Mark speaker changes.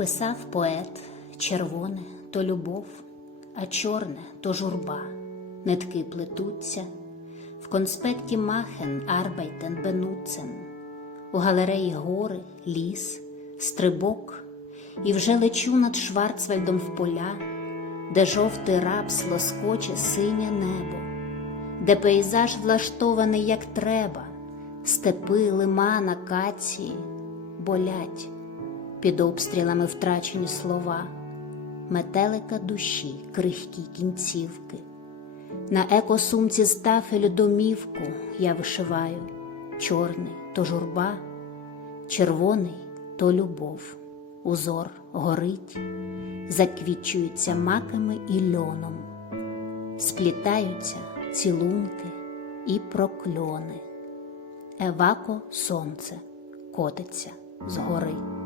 Speaker 1: Писав поет червоне то любов, а чорне то журба, нитки плетуться, в конспекті Махен, Арбайтен, Бенуцен, у галереї гори, ліс, стрибок, і вже лечу над Шварцвальдом в поля, де жовтий рапс лоскоче синє небо, де пейзаж влаштований як треба, степи, лимана, кації болять під обстрілами втрачені слова, метелика душі, крихкі кінцівки. На екосумці з тафелю домівку я вишиваю чорний то журба, червоний то любов, узор горить, заквічується маками і льоном, сплітаються цілунки і прокльони. Евако сонце котиться з гори.